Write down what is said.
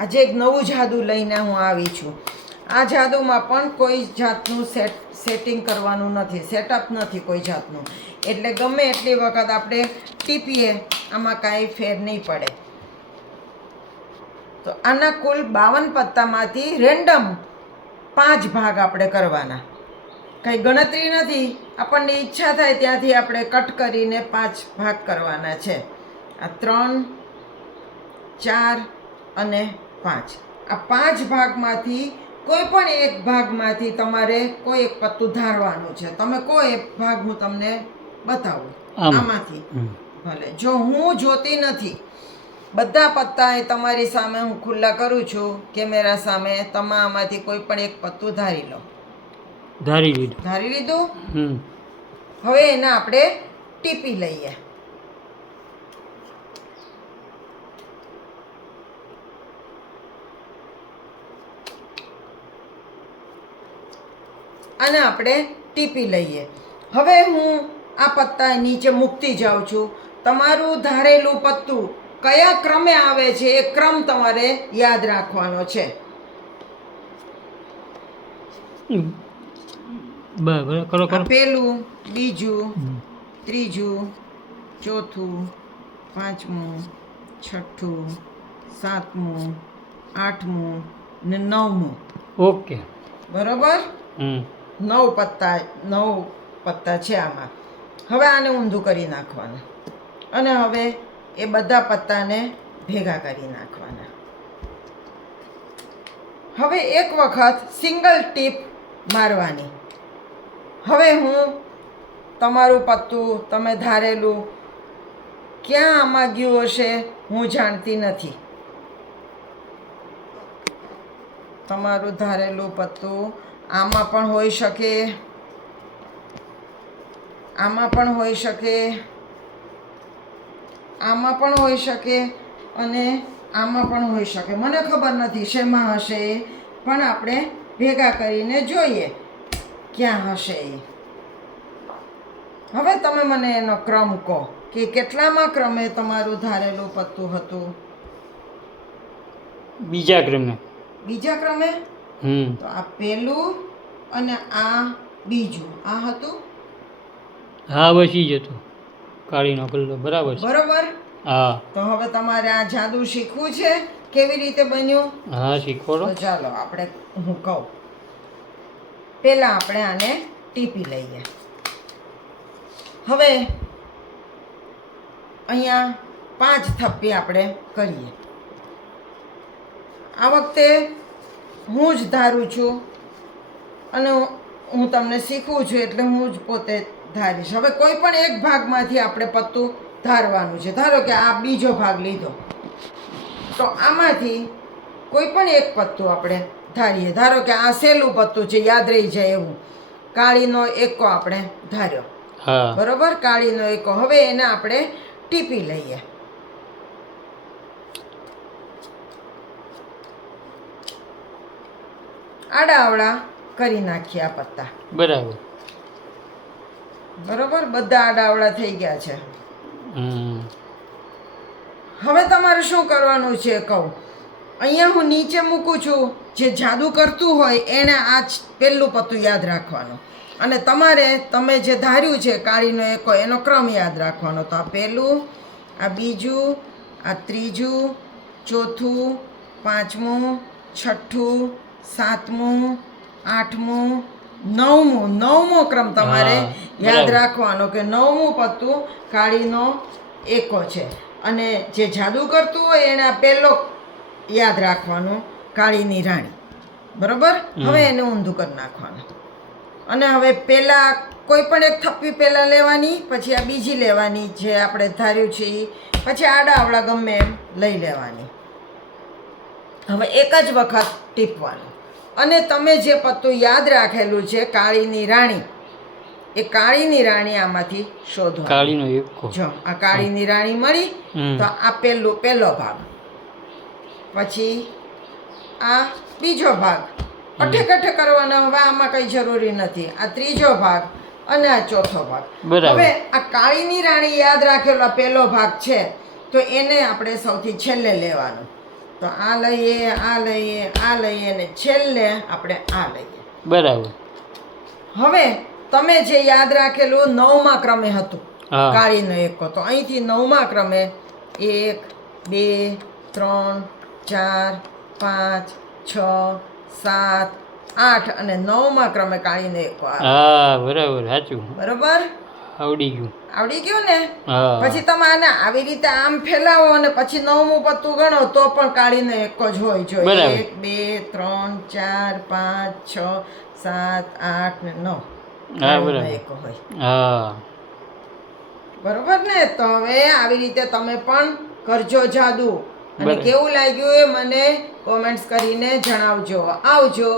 આજે એક નવું જાદુ લઈને હું આવી છું. આ જાદુમાં પણ કોઈ જાતનું સેટ સેટિંગ કરવાનું નથી સેટઅપ નથી કોઈ જાતનું. એટલે ગમે એટલી વખત આપણે ટીપીએ, આમાં કાંઈ ફેર નહીં પડે. તો આના કુલ બાવન પત્તામાંથી રેન્ડમ પાંચ ભાગ આપણે કરવાના. કંઈ ગણતરી નથી, આપણને ઈચ્છા થાય ત્યાંથી આપણે કટ કરીને પાંચ ભાગ કરવાના છે. આ ત્રણ, ચાર અને પાંચ. આ પાંચ ભાગમાંથી કોઈ પણ એક ભાગમાંથી તમારે કોઈ એક પત્તું ધારવાનું છે. તમે કોઈ એક ભાગ હું તમને બતાવું. આમાંથી. ભલે. જો હું જોતી નથી બધા પત્તા એ તમારી સામે હું ખુલ્લા કરું છું કેમેરા સામે તમામાંથી કોઈ પણ એક પત્તું ધારી લો. ધારી લીધું. ધારી લીધું? હવે એને આપણે ટીપી લઈએ. અને આપણે ટીપી લઈએ. હવે હું આ પત્તા નીચે મૂકતી જાઉં છું. તમારું ધારેલું પત્તું કયા ક્રમે આવે છે એ ક્રમ તમારે યાદ રાખવાનો છે. પેલું બીજું ત્રીજું ચોથું પાંચમું છઠ્ઠું સાતમું આઠમું ને નવમું. ઓકે. બરોબર? હમ. નવ પત્તા નવ પત્તા છે આમાં. હવે આને ઊંધું કરી નાખવાનું. અને હવે એ બધા પત્તાને ભેગા કરી નાખવાના. હવે એક વખત સિંગલ ટીપ મારવાની. હવે હું તમારું પત્તું, તમે ધારેલું ક્યાં આમાં ગયું હશે હું જાણતી નથી. તમારું ધારેલું પત્તું આમાં પણ હોઈ શકે. આમાં પણ હોઈ શકે. આમાં પણ હોઈ શકે અને આમાં પણ હોઈ શકે. મને ખબર નથી શેમાં હશે એ પણ આપણે ભેગા કરીને જોઈએ ક્યાં હશે એ. હવે તમે મને એનો ક્રમ કહો કે કેટલામાં ક્રમે તમારું ધારેલું પત્તું હતું? બીજા ક્રમે. બીજા ક્રમે? તો આ પહેલું અને આ બીજું. આ હતું? હા બસ જતું કાળીનો કલ્લો બરાબર બરોબર? હા. તો હવે તમારે આ જાદુ શીખવું છે? કેવી રીતે બન્યું? હા તો ચાલો આપણે હું કહું. પહેલાં આપણે આને ટીપી લઈએ. હવે અહીંયા પાંચ થપ્પી આપણે કરીએ. આ વખતે હું જ ધારું છું અને હું તમને શીખવું છું એટલે હું જ પોતે ધારીશ. હવે કોઈ પણ એક ભાગમાંથી આપણે પત્તું ધારવાનું છે. ધારો કે આ બીજો ભાગ લીધો. તો આમાંથી કોઈ પણ એક પત્તું આપણે ધારીએ. ધારો કે આ સહેલું પત્તું છે યાદ રહી જાય એવું. કાળીનો એકો આપણે ધાર્યો. બરોબર? કાળીનો એકો. હવે એને આપણે ટીપી લઈએ. આડાઅવળા કરી નાખ્યા પત્તા. બરાબર. બરોબર? બધા આડાઅવળા થઈ ગયા છે. હવે તમારે શું કરવાનું છે કહું? અહીંયા હું નીચે મૂકું છું. જે જાદુ કરતું હોય એણે આ પહેલું પત્તું યાદ રાખવાનું. અને તમારે તમે જે ધાર્યું છે કાળીનો એકો એનો ક્રમ યાદ રાખવાનો. તો આ પહેલું આ બીજું આ ત્રીજું ચોથું પાંચમું છઠ્ઠું સાતમું આઠમું નવમું. નવમો ક્રમ તમારે યાદ રાખવાનો કે નવમું પત્તું કાળીનો એકો છે. અને જે જાદુ કરતું હોય એને આ પહેલો યાદ રાખવાનું કાળીની રાણી. બરોબર? હવે એને ઊંધું કરી નાખવાનું. અને હવે પહેલાં કોઈ પણ એક થપ્પી પહેલાં લેવાની પછી આ બીજી લેવાની જે આપણે ધાર્યું છે એ પછી આડા આવડા ગમે એમ લઈ લેવાની. હવે એક જ વખત ટીપવાનું. અને તમે જે પત્તું યાદ રાખેલું છે કાળીની રાણી એ કાળીની રાણી આમાંથી શોધો કાળીનો એકો જો આ કાળીની રાણી મળી તો આ પહેલો પહેલો ભાગ. પછી આ બીજો ભાગ. અઠે કઠે કરવાનો હવે આમાં કંઈ જરૂરી નથી. આ ત્રીજો ભાગ અને આ ચોથો ભાગ. હવે આ કાળીની રાણી યાદ રાખેલો પહેલો ભાગ છે તો એને આપણે સૌથી છેલ્લે લેવાનો. તો આ લઈએ આ લઈએ આ લઈએ ને છેલ્લે આપણે આ લઈએ. બરાબર. હવે તમે જે યાદ રાખેલું નવમા ક્રમે હતું કાળીનો એકો તો અહીંથી નવમા ક્રમે એક બે ત્રણ ચાર પાંચ છ સાત આઠ અને નવમા ક્રમે કાળીનો એકો હા બરાબર સાચું. બરોબર? આવડી ગયું. આવડી ગયું ને? પછી તમે આને આવી રીતે આમ ફેલાવો અને પછી નવમું પત્તું ગણો તો પણ કાળીનો એક જ હોય જો એક બે ત્રણ ચાર પાંચ છ સાત આઠ ને નવ. બરાબર. એક હોય. બરોબર ને? તો હવે આવી રીતે તમે પણ કરજો જાદુ. અને કેવું લાગ્યું એ મને કોમેન્ટ્સ કરીને જણાવજો. આવજો.